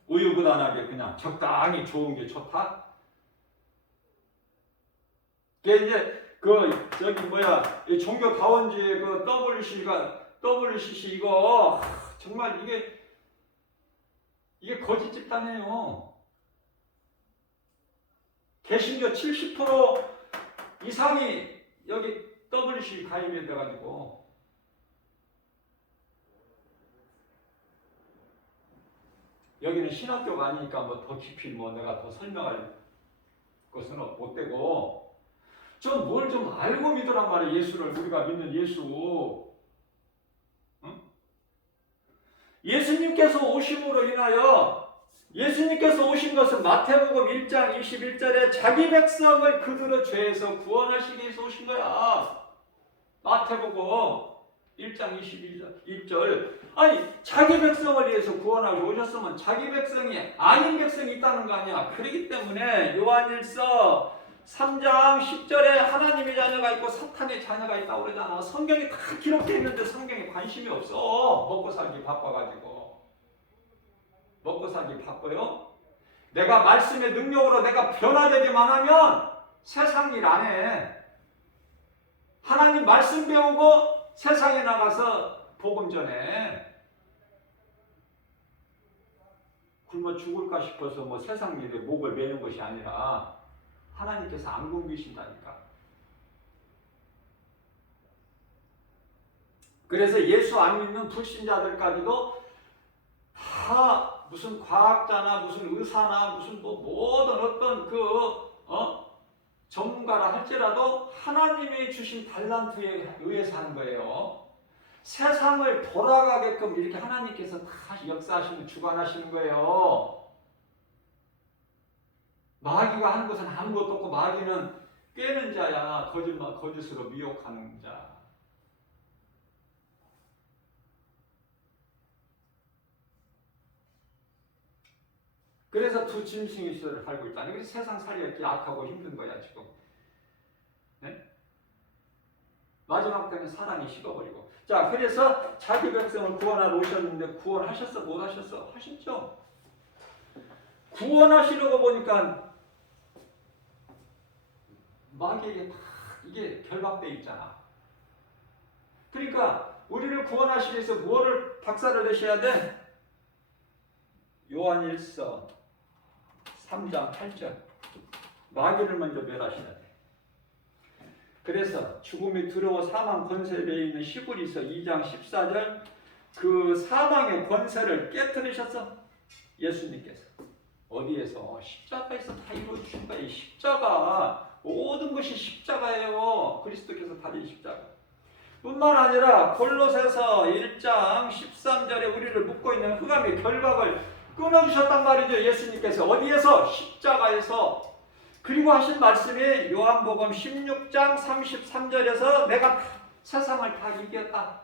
우유부단하게 그냥 적당히 좋은 게 좋다. 그게 이제 이 종교 다원주의 그 WCC 이거 정말 이게 거짓 집단이에요. 개신교 70% 이상이 여기 WCC 가입이 돼가지고. 여기는 신학교가 아니니까 뭐 더 깊이 내가 더 설명할 것은 못 되고, 좀 뭘 좀 알고 믿으란 말이에요. 예수를, 우리가 믿는 예수. 응? 예수님께서 오심으로 인하여, 예수님께서 오신 것은 마태복음 1장 21절에 자기 백성을 그들의 죄에서 구원하시기 위해서 오신 거야. 마태복음 1장 21절. 아니, 자기 백성을 위해서 구원하고 오셨으면 자기 백성이 아닌 백성이 있다는 거 아니야. 그렇기 때문에 요한일서 3장 10절에 하나님의 자녀가 있고 사탄의 자녀가 있다고 그러잖아. 성경이 다 기록되어 있는데 성경에 관심이 없어. 먹고 살기 바빠가지고. 먹고 살기 바빠요? 내가 말씀의 능력으로 내가 변화되기만 하면 세상 일 안 해. 하나님 말씀 배우고 세상에 나가서 복음 전해. 굶어 죽을까 싶어서 뭐 세상 일에 목을 매는 것이 아니라 하나님께서 안 굶기신다니까. 그래서 예수 안 믿는 불신자들까지도 다 무슨 과학자나 무슨 의사나 무슨 뭐 모든 어떤 전문가라 할지라도 하나님이 주신 달란트에 의해서 하는 거예요. 세상을 돌아가게끔 이렇게 하나님께서 다 역사하시는, 주관하시는 거예요. 마귀가 하는 것은 아무것도 없고, 마귀는 꿰는 자야, 거짓으로 미혹하는 자. 그래서 두 짐승의 시대를 살고 있다. 그래서 세상 살이가 이렇게 악하고 힘든 거야 지금. 네? 마지막 때는 사람이 식어버리고. 자, 그래서 자기 백성을 구원하러 오셨는데 구원하셨어? 못 하셨어? 하셨죠. 구원하시려고 보니까 마귀에게 다 이게 결박되어 있잖아. 그러니까 우리를 구원하시기 위해서 뭐를 박살을 내셔야 돼? 요한일서 3장 8절. 마귀를 먼저 멸하셔야 돼. 그래서 죽음이 두려워 사망 권세에 있는 시브리서 2장 14절, 그 사망의 권세를 깨뜨리셨어. 예수님께서. 어디에서? 십자가에서 다 이루어주신 거예요. 십자가. 모든 것이 십자가예요. 그리스도께서 다진 십자가. 뿐만 아니라 골로새서 1장 13절에 우리를 묶고 있는 흑암의 결박을 끊어주셨단 말이죠. 예수님께서. 어디에서? 십자가에서. 그리고 하신 말씀이 요한복음 16장 33절에서 내가 세상을 다 이겼다.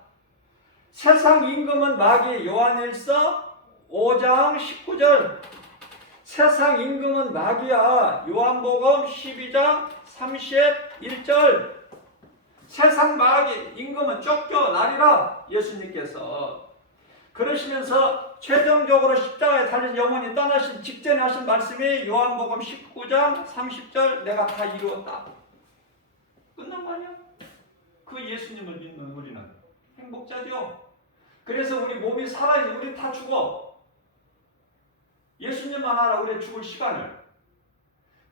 세상 임금은 마귀. 요한일서 5장 19절. 세상 임금은 마귀야. 요한복음 12장 31절. 세상 마귀 임금은 쫓겨나리라. 예수님께서. 그러시면서 최종적으로 십자가에 달린 영혼이 떠나신 직전에 하신 말씀이 요한복음 19장 30절, 내가 다 이루었다. 끝난 거 아니야? 그 예수님을 믿는 우리는 행복자죠. 그래서 우리 몸이 살아있는, 우리 다 죽어. 예수님만 알아. 우리 죽을 시간을.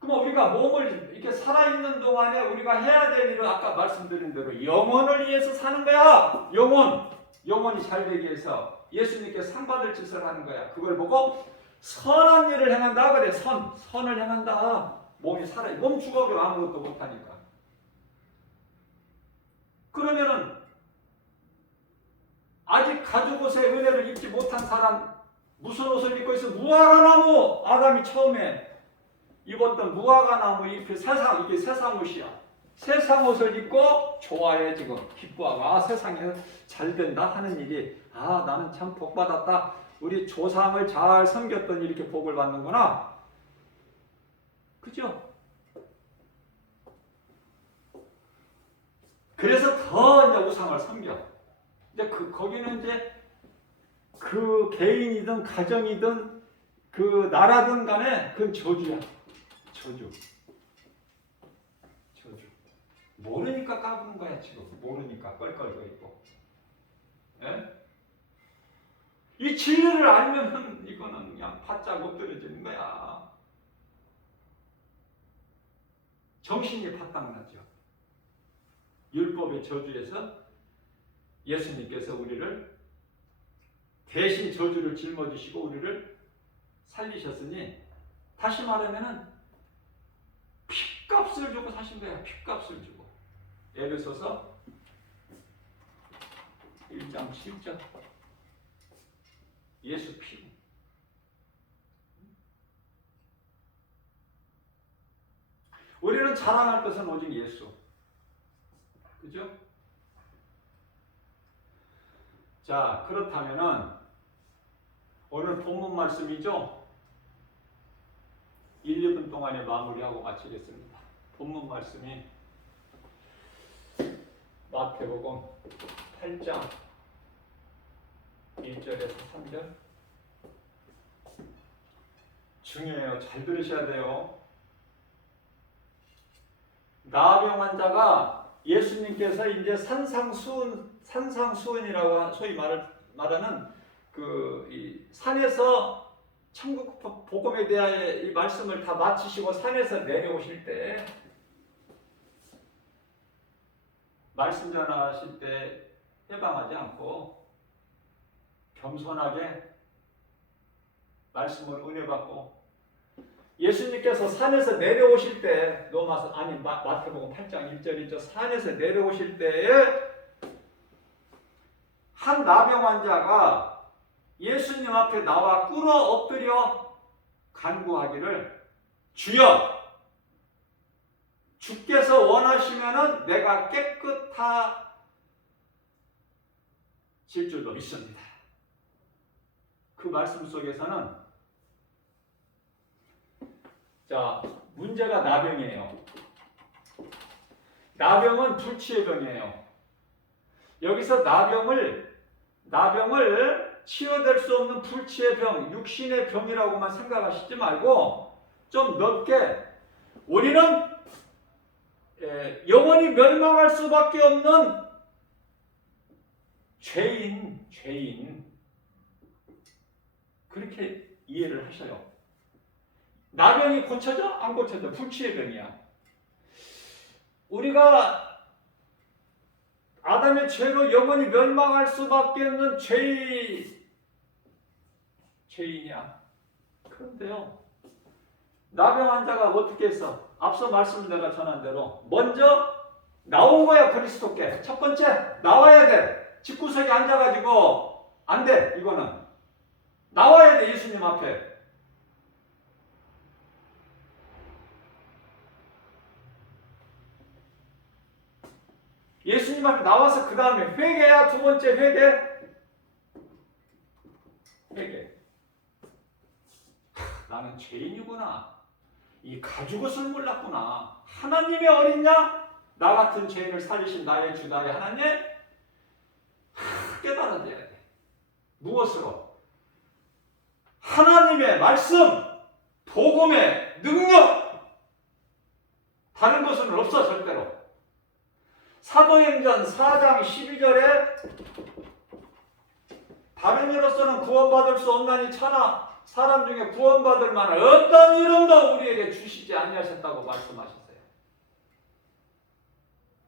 그럼 우리가 몸을 이렇게 살아있는 동안에 우리가 해야 될 일은 아까 말씀드린 대로 영혼을 위해서 사는 거야. 영혼이 잘 되기 위해서 예수님께 상 받을 짓을 하는 거야. 그걸 보고 선한 일을 행한다 그래. 선을 행한다. 몸이 살아. 몸 죽어도 아무것도 못하니까. 그러면은 아직 가죽 옷의 은혜를 입지 못한 사람, 무슨 옷을 입고 있어? 무화과나무. 아담이 처음에 입었던 무화과나무 잎이 이게 세상 옷이야. 세상 옷을 입고 좋아해. 지금 기뻐하고, 세상에 잘 된다 하는 일이, 나는 참 복 받았다. 우리 조상을 잘 섬겼더니 이렇게 복을 받는구나. 그죠? 그래서 더 이제 우상을 섬겨. 이제 거기는 이제 그 개인이든 가정이든 그 나라든 간에 그건 저주야. 저주. 모르니까 까부는 거야 지금. 모르니까 껄껄거 있고. 예? 이 진리를 알면은 이거는 그냥 바짝 엎드려지는 거야. 정신이 바닥나죠. 율법의 저주에서 예수님께서 우리를 대신 저주를 짊어지시고 우리를 살리셨으니, 다시 말하면은 핏값을 주고 사신 거야. 핏값을 주고. 에베소서 1장 7절. 예수 피. 우리는 자랑할 것은 오직 예수. 그죠? 자, 그렇다면은 오늘 본문 말씀이죠. 1, 2분 동안에 마무리하고 마치겠습니다. 본문 말씀이 마태복음 8장 1절에서 3절. 중요해요. 잘 들으셔야 돼요. 나병 환자가 예수님께서 이제 산상수훈이라고 소위 말하는 이 산에서 천국 복음에 대하여 이 말씀을 다 마치시고 산에서 내려오실 때, 말씀 전하실 때 해방하지 않고 겸손하게 말씀을 은혜 받고 예수님께서 산에서 내려오실 때 마태복음 8장 1절이죠. 산에서 내려오실 때에 한 나병 환자가 예수님 앞에 나와 꿇어 엎드려 간구하기를 주여 주께서 원하시면은 내가 깨끗해질 줄로 믿습니다. 그 말씀 속에서는 자, 문제가 나병이에요. 나병은 불치의 병이에요. 여기서 나병을 치유될 수 없는 불치의 병, 육신의 병이라고만 생각하시지 말고 좀 넓게 우리는 영원히 멸망할 수밖에 없는 죄인 그렇게 이해를 하셔요. 나병이 고쳐져? 안 고쳐져? 불치의 병이야. 우리가 아담의 죄로 영원히 멸망할 수밖에 없는 죄인이야. 그런데요, 나병 환자가 어떻게 했어? 앞서 말씀 내가 전한 대로 먼저 나온 거야. 그리스도께 첫 번째 나와야 돼. 집구석에 앉아가지고 안 돼. 이거는 나와야 돼. 예수님 앞에. 예수님 앞에 나와서 그 다음에 회개야. 두 번째 회개. 나는 죄인이구나. 이 가죽옷을 몰랐구나. 하나님의 어린냐? 나 같은 죄인을 살리신 나의 주 나의 하나님? 깨달아야 돼. 무엇으로? 하나님의 말씀, 복음의 능력. 다른 것은 없어 절대로. 사도행전 4장 12절에 다른 이로서는 구원받을 수 없나니 차나 사람 중에 구원받을 만한 어떤 이름도 우리에게 주시지 아니하셨다고 말씀하셨어요.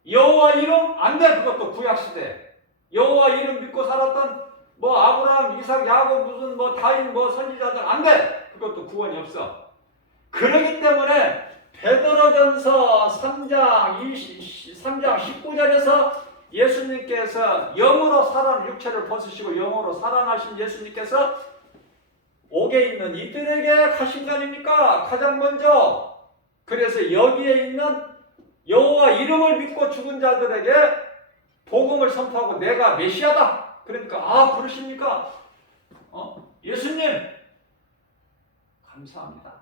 여호와 이름 안 돼. 그것도 구약시대. 여호와 이름 믿고 살았던 아브라함, 이삭, 야곱 무슨 다인 선지자들 안 돼. 그것도 구원이 없어. 그러기 때문에 베드로전서 3장 19절에서 예수님께서 영으로 살아난 육체를 벗으시고 영으로 살아나신 예수님께서 옥에 있는 이들에게 가신 거 아닙니까? 가장 먼저. 그래서 여기에 있는 여호와 이름을 믿고 죽은 자들에게 복음을 선포하고 내가 메시아다. 그러니까 그러십니까? 예수님 감사합니다.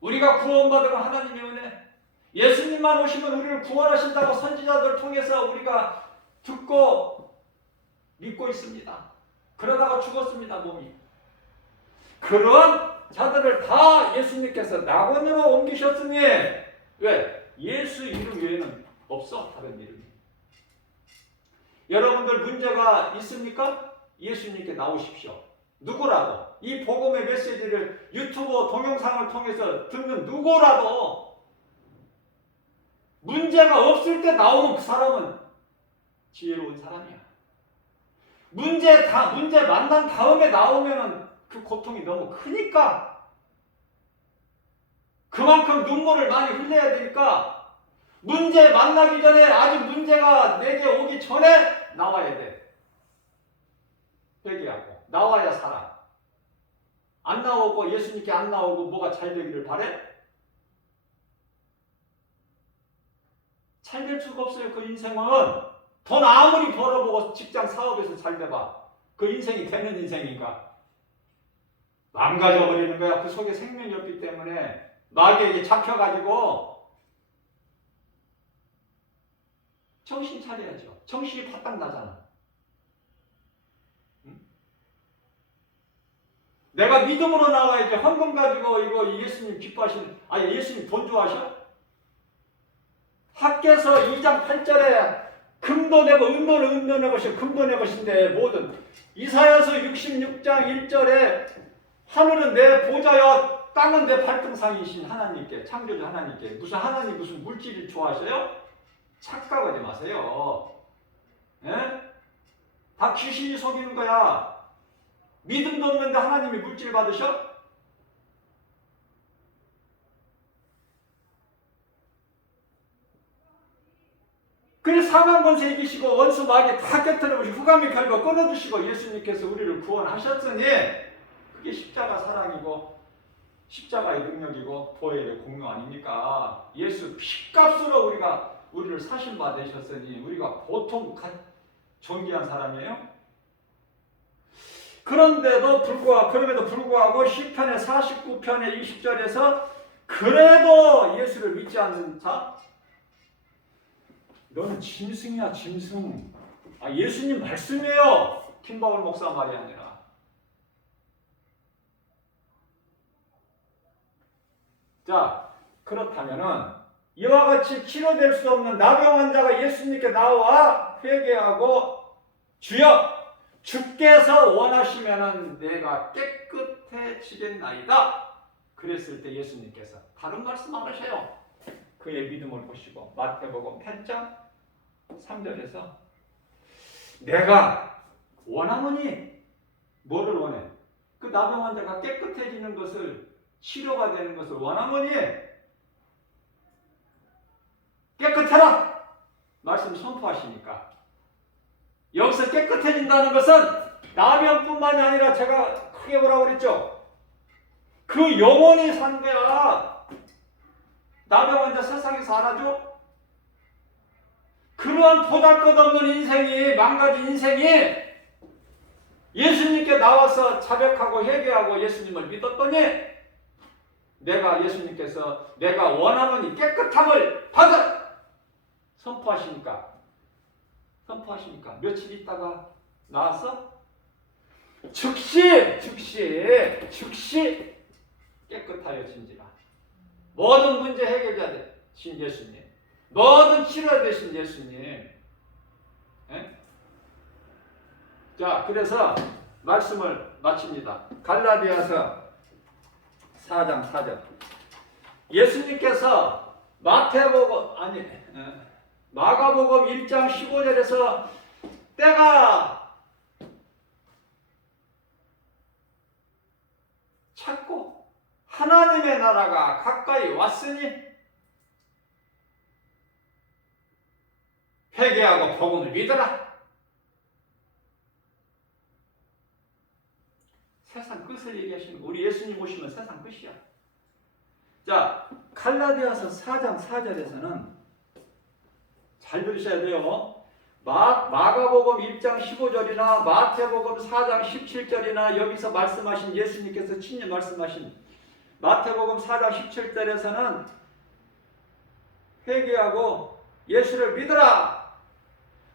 우리가 구원받은 하나님의 은혜. 예수님만 오시면 우리를 구원하신다고 선지자들 통해서 우리가 듣고 믿고 있습니다. 그러다가 죽었습니다. 몸이. 그러한 자들을 다 예수님께서 낙원으로 옮기셨으니 왜? 예수 이름 외에는 없어. 다른 이름이. 여러분들 문제가 있습니까? 예수님께 나오십시오. 누구라도 이 복음의 메시지를 유튜브 동영상을 통해서 듣는 누구라도 문제가 없을 때 나오는 그 사람은 지혜로운 사람이야. 문제 만난 다음에 나오면은 그 고통이 너무 크니까 그만큼 눈물을 많이 흘려야 되니까 문제 만나기 전에 아직 문제가 내게 오기 전에 나와야 돼. 회개하고. 나와야 살아. 안 나오고 예수님께 안 나오고 뭐가 잘 되기를 바래? 잘 될 수가 없어요. 그 인생은. 돈 아무리 벌어보고 직장 사업에서 잘 돼봐. 그 인생이 되는 인생인가? 망가져버리는 거야. 그 속에 생명이 없기 때문에 마귀에게 잡혀가지고 정신 차려야죠. 정신이 바닥 나잖아. 내가 믿음으로 나와야지. 헌금 가지고 이거 예수님 기뻐하시는, 예수님 돈 좋아하셔? 학개서 2장 8절에 금도 내고 은도 내 것이 금도 내 것인데 뭐든. 이사야서 66장 1절에 하늘은 내 보좌여 땅은 내 발등상이신 하나님께, 창조주 하나님께. 무슨 하나님 무슨 물질을 좋아하셔요? 착각하지 마세요. 예? 다 귀신이 속이는 거야. 믿음도 없는데 하나님이 물질 받으셔? 그래 사망 권세 이기시고 원수 마귀 다 깨뜨려보시고 흑암의 결과 끊어주시고 예수님께서 우리를 구원하셨으니 그게 십자가 사랑이고 십자가의 능력이고 보혈의 공로 아닙니까? 예수 피값으로 우리를 사신 받으셨으니 우리가 보통 존귀한 사람이에요? 그럼에도 불구하고 시편의 49편의 20절에서 그래도 예수를 믿지 않는 자 너는 짐승이야 짐승. 예수님 말씀이에요. 김바울 목사 말이 아니라. 자 그렇다면은 이와 같이 치료될 수 없는 나병 환자가 예수님께 나와 회개하고 주여 주께서 원하시면은 내가 깨끗해지겠나이다. 그랬을 때 예수님께서 다른 말씀 안 하셔요. 그의 믿음을 보시고 마태복음 8장 3절에서 내가 원하노니 뭐를 원해? 그 나병 환자가 깨끗해지는 것을 치료가 되는 것을 원하노니 깨끗해라! 말씀 선포하시니까 여기서 깨끗해진다는 것은 나병뿐만이 아니라 제가 크게 뭐라고 그랬죠? 그 영혼이 산 거야. 나병 환자 세상에서 살아죠? 그러한 보잘것없는 인생이 망가진 인생이 예수님께 나와서 자백하고 회개하고 예수님을 믿었더니 예수님께서 내가 원하노니 깨끗함을 받아 선포하시니까 며칠 있다가 나와서 즉시 깨끗하여진지라. 모든 문제 해결자 되신 예수님, 모든 치료자 되신 예수님. 에? 자, 그래서 말씀을 마칩니다. 갈라디아서 4장 4절. 예수님께서 마가복음 1장 15절에서 때가 찼고 하나님의 나라가 가까이 왔으니 회개하고 복음을 믿어라. 세상 끝을 얘기하시는 거. 우리 예수님 오시면 세상 끝이야. 자, 갈라디아서 4장 4절에서는 잘 들으셔야 돼요. 마가복음 1장 15절이나 마태복음 4장 17절이나 여기서 말씀하신 예수님께서 친히 말씀하신 마태복음 4장 17절에서는 회개하고 예수를 믿으라.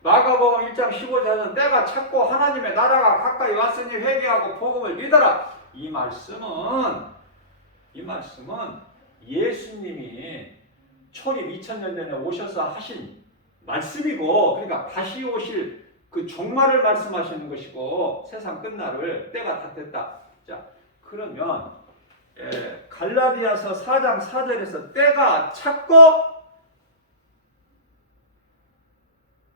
마가복음 1장 15절에서는 때가 찼고 하나님의 나라가 가까이 왔으니 회개하고 복음을 믿어라. 이 말씀은 예수님이 초림 2000년 전에 오셔서 하신 말씀이고, 그러니까 다시 오실 그 종말을 말씀하시는 것이고, 세상 끝날을 때가 다 됐다. 자, 그러면 갈라디아서 4장 4절에서 때가 찼고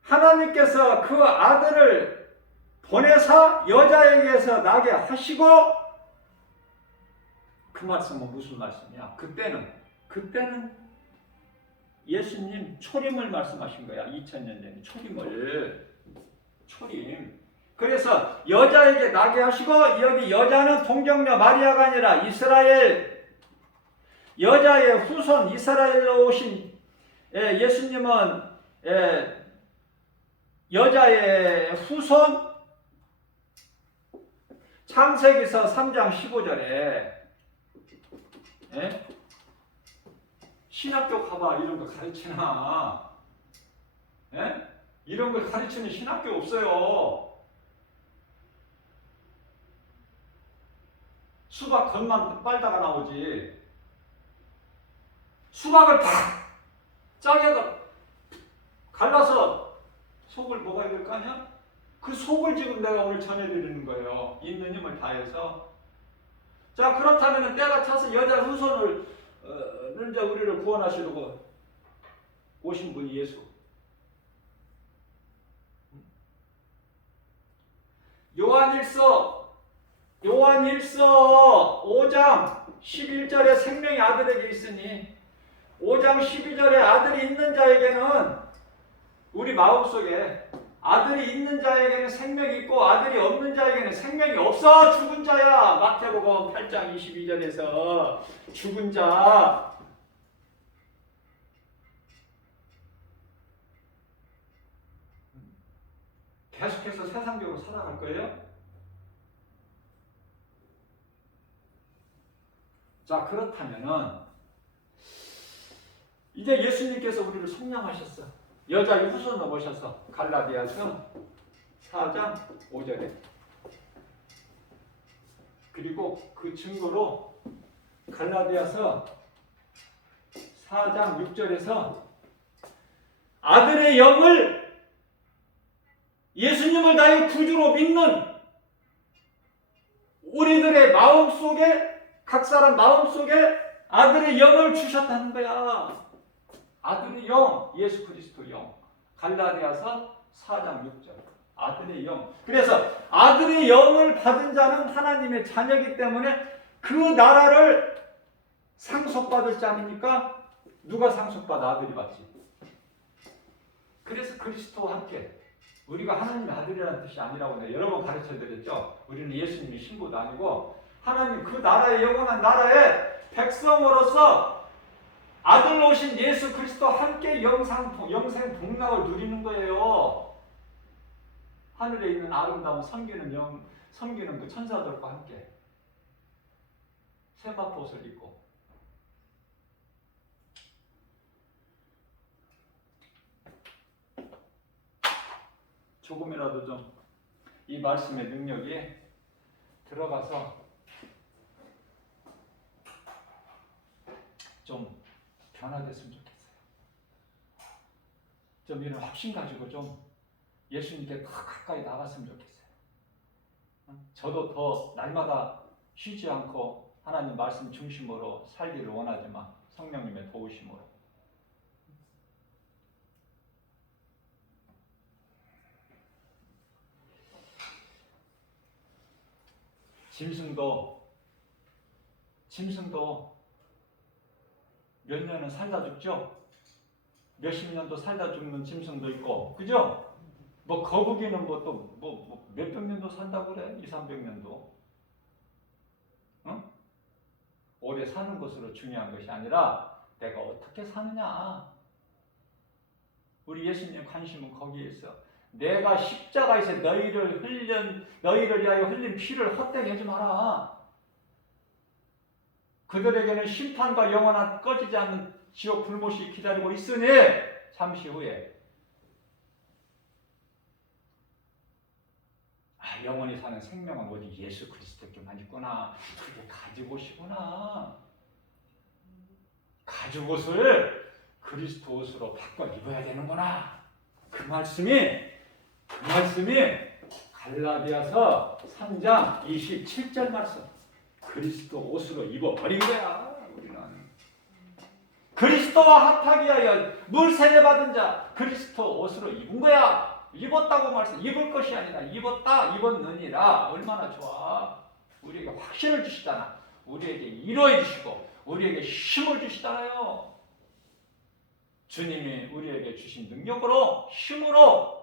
하나님께서 그 아들을 보내사 여자에게서 나게 하시고, 그 말씀은 무슨 말씀이야? 그때는 예수님 초림을 말씀하신 거야. 2000년 전에 초림. 그래서 여자에게 나게 하시고, 여기 여자는 동정녀 마리아가 아니라 이스라엘 여자의 후손, 이스라엘로 오신 예수님은 여자의 후손. 창세기서 3장 15절에 신학교 가봐. 이런 거 가르치나? 이런 걸 가르치는 신학교 없어요. 수박 겉만 빨다가 나오지. 수박을 팍 짜게다 갈라서 속을 먹어야 될 거 아니야? 그 속을 지금 내가 오늘 전해드리는 거예요. 있는 힘을 다해서. 자, 그렇다면 때가 차서 여자 후손을 이제 우리를 구원하시려고 오신 분이 예수. 요한일서 5장 11절에 생명이 아들에게 있으니 5장 12절에 아들이 있는 자에게는 우리 마음속에 아들이 있는 자에게는 생명이 있고 아들이 없는 자에게는 생명이 없어. 죽은 자야. 마태복음 8장 22절에서 죽은 자. 계속해서 세상적으로 살아갈 거예요? 자, 그렇다면은 이제 예수님께서 우리를 속량하셨어. 여자의 후손으로 모셔서 갈라디아서 4장 5절에 그리고 그 증거로 갈라디아서 4장 6절에서 아들의 영을 예수님을 나의 구주로 믿는 우리들의 마음속에 각 사람 마음속에 아들의 영을 주셨다는 거야. 아들의 영, 예수 그리스도 영. 갈라디아서 4장 6절. 아들의 영. 그래서 아들의 영을 받은 자는 하나님의 자녀이기 때문에 그 나라를 상속받을 자 아닙니까? 누가 상속받아? 아들이 받지. 그래서 그리스도와 함께 우리가 하나님의 아들이라는 뜻이 아니라고 내가 여러 번 가르쳐 드렸죠. 우리는 예수님의 신부도 아니고 하나님 그 나라의 영원한 나라의 백성으로서 아들로 오신 예수 그리스도와 함께 영생 복락을 누리는 거예요. 하늘에 있는 아름다운 섬기는 그 천사들과 함께 세마포옷을 입고 조금이라도 좀 이 말씀의 능력이 들어가서 좀 변화됐으면 좋겠어요. 좀 이런 확신 가지고 좀 예수님께 더 가까이 나갔으면 좋겠어요. 저도 더 날마다 쉬지 않고 하나님 말씀 중심으로 살기를 원하지만 성령님의 도우심으로 짐승도 몇 년은 살다 죽죠? 몇십 년도 살다 죽는 짐승도 있고, 그죠? 뭐 거북이는 뭐 몇백 년도 산다고 그래? 200~300년도. 응? 오래 사는 것으로 중요한 것이 아니라 내가 어떻게 사느냐. 우리 예수님 관심은 거기에 있어. 내가 십자가에서 너희를 위하여 흘린 피를 헛되게 하지 마라. 그들에게는 심판과 영원한 꺼지지 않는 지옥 불못이 기다리고 있으니 잠시 후에 영원히 사는 생명은 오직 예수 그리스도께만 있구나. 그게 가죽옷이구나. 가죽옷을 그리스도 옷으로 바꿔 입어야 되는구나. 그 말씀이 갈라디아서 3장 27절 말씀. 그리스도 옷으로 입어버린 거야. 우리는 그리스도와 합하기 위하여 물 세례 받은 자 그리스도 옷으로 입은 거야. 입었다고 말씀. 입을 것이 아니라 입었느니라. 얼마나 좋아. 우리에게 확신을 주시잖아. 우리에게 이루어 주시고 우리에게 힘을 주시잖아요. 주님이 우리에게 주신 능력으로, 힘으로,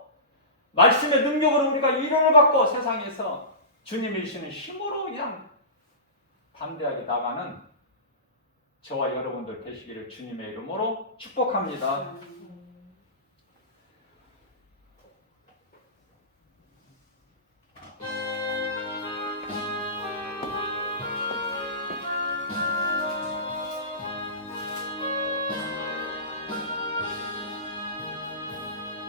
말씀의 능력으로 우리가 위로를 받고 세상에서 주님이 주시는 힘으로 그냥 담대하게 나가는 저와 여러분들 되시기를 주님의 이름으로 축복합니다.